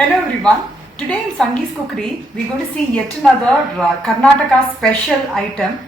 Hello everyone. Today in Sangee's Cookery, we're going to see yet another Karnataka special item.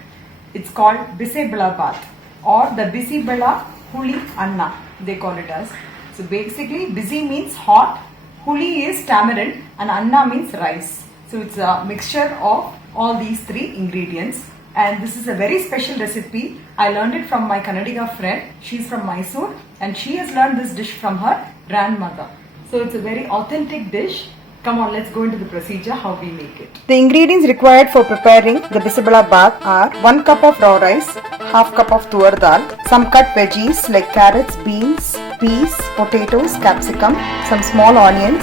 It's called Bisebala Bath or the Bisibala Huli Anna, they call it as. So basically, Bisi means hot, Huli is tamarind and Anna means rice. So it's a mixture of all these three ingredients. And this is a very special recipe. I learned it from my Kannadiga friend. She's from Mysore and she has learned this dish from her grandmother. So it's a very authentic dish. Come on, let's go into the procedure how we make it. The ingredients required for preparing the Bisibala bath are 1 cup of raw rice, half cup of tuar dal, some cut veggies like carrots, beans, peas, potatoes, capsicum, some small onions,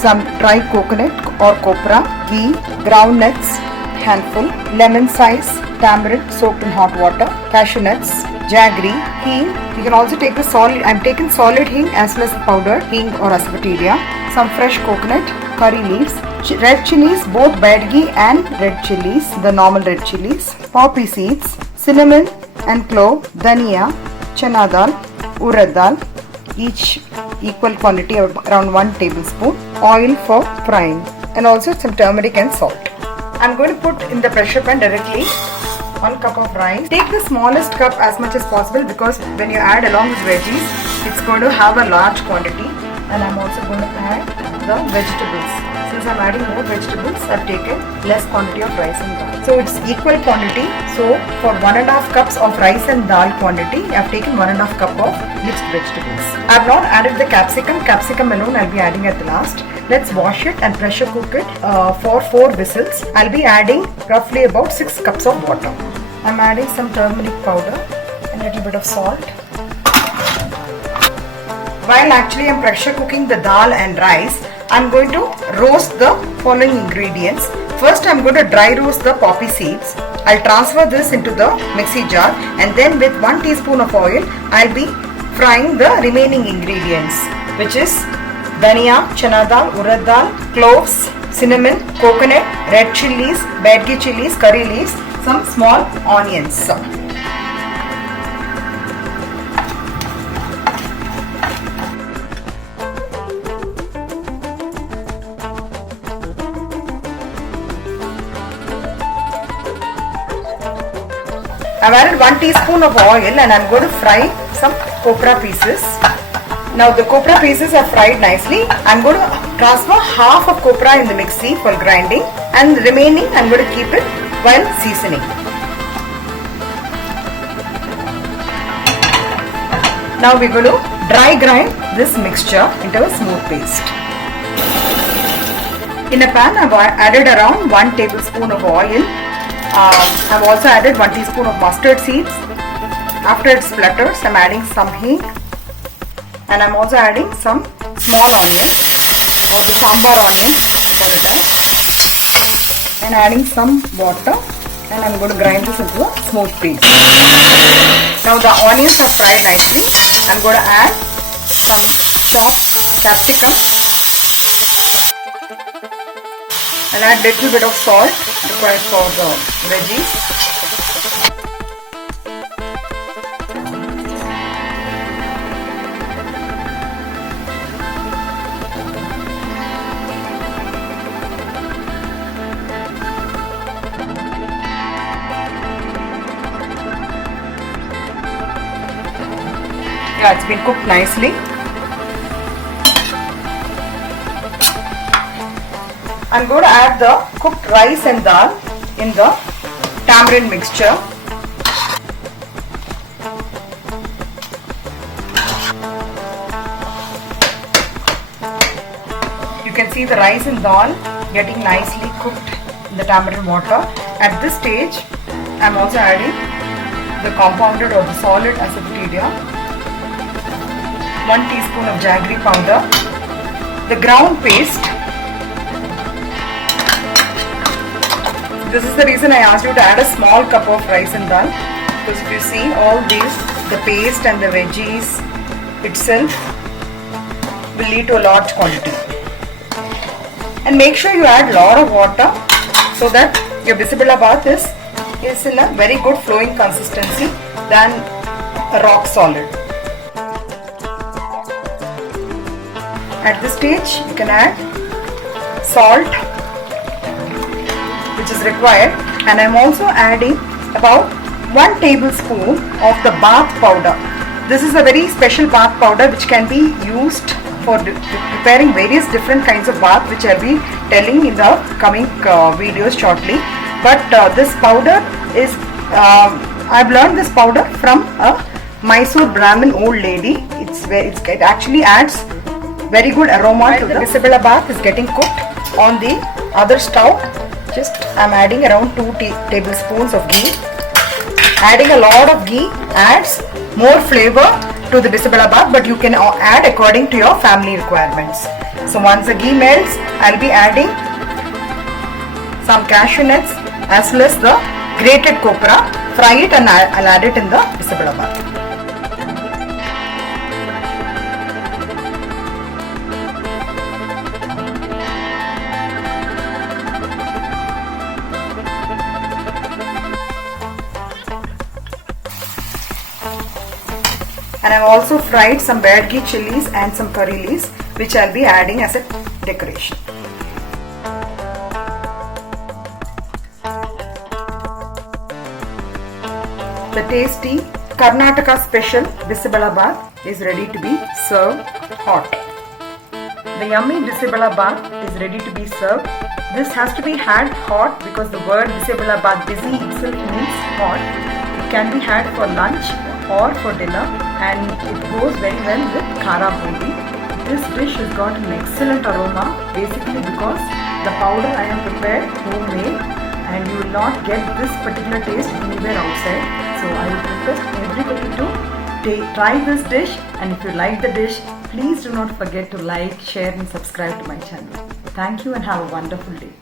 some dried coconut or copra, ghee, ground nuts, handful, lemon size, tamarind soaked in hot water, cashew nuts, jaggery, hing. You can also take the solid, I'm taking solid hing as well as the powdered hing or asafoetida, some fresh coconut, curry leaves, red chilies, both badgi and red chilies, the normal red chilies, poppy seeds, cinnamon and clove, dhania, chana dal, urad dal, each equal quantity of around 1 tablespoon, oil for frying, and also some turmeric and salt. I'm going to put in the pressure pan directly 1 cup of rice. Take the smallest cup as much as possible because when you add along with veggies, it's going to have a large quantity. And I'm also going to add the vegetables. Since I'm adding more vegetables, I've taken less quantity of rice and dal. So it's equal quantity. So for 1.5 cups of rice and dal quantity, I've taken 1.5 cup of mixed vegetables. I've not added the capsicum. Capsicum alone I'll be adding at the last. Let's wash it and pressure cook it for 4 whistles. I'll be adding roughly about 6 cups of water. I'm adding some turmeric powder and a little bit of salt. While actually I'm pressure cooking the dal and rice, I'm going to roast the following ingredients. First I'm going to dry roast the poppy seeds. I'll transfer this into the mixie jar and then with 1 teaspoon of oil, I'll be frying the remaining ingredients, which is dhania, chana dal, urad dal, cloves, cinnamon, coconut, red chilies, badgi chilies, curry leaves, some small onions. I've added 1 teaspoon of oil and I'm going to fry some copra pieces. Now the copra pieces are fried nicely. I'm going to transfer half of copra in the mixie for grinding and the remaining I'm going to keep it while seasoning. Now we're going to dry grind this mixture into a smooth paste. In a pan I've added around 1 tablespoon of oil. I've also added 1 teaspoon of mustard seeds. After it splutters, I'm adding some hing and I'm also adding some small onions or the sambar onions, call it as, and adding some water and I'm going to grind this into a smooth paste. Now the onions are fried nicely. I'm going to add some chopped capsicum. I'll add little bit of salt required for the veggies. Yeah, it's been cooked nicely. I'm going to add the cooked rice and dal in the tamarind mixture. You can see the rice and dal getting nicely cooked in the tamarind water. At this stage, I'm also adding the compounded or the solid asafoetida, 1 teaspoon of jaggery powder, the ground paste. This is the reason I asked you to add a small cup of rice and dal, because if you see all these, the paste and the veggies itself will lead to a large quantity. And make sure you add a lot of water so that your Bisibala bath is in a very good flowing consistency than a rock solid. At this stage, you can add salt which is required, and I'm also adding about 1 tablespoon of the bath powder. This is a very special bath powder which can be used for preparing various different kinds of bath, which I'll be telling in the coming videos shortly. But this powder is, I've learned this powder from a Mysore Brahmin old lady. It actually adds very good aroma to the bisabbala bath. Is getting cooked on the other stove. I'm adding around 2 tablespoons of ghee. Adding a lot of ghee adds more flavor to the bisabbala bath, but you can add according to your family requirements. So once the ghee melts, I'll be adding some cashew nuts as well as the grated copra. Fry it and I'll add it in the bisabbala bath. And I've also fried some Badgi chilies and some curry leaves, which I'll be adding as a decoration. The tasty Karnataka special bisabbala bath is ready to be served hot. The yummy bisabbala bath is ready to be served. This has to be had hot because the word bisabbala bath, busy itself means hot. It can be had for lunch or for dinner, and it goes very well with khara bundi. This dish has got an excellent aroma, basically because the powder I have prepared homemade, and you will not get this particular taste anywhere outside. So I would request everybody to try this dish, and if you like the dish, please do not forget to like, share and subscribe to my channel. Thank you and have a wonderful day.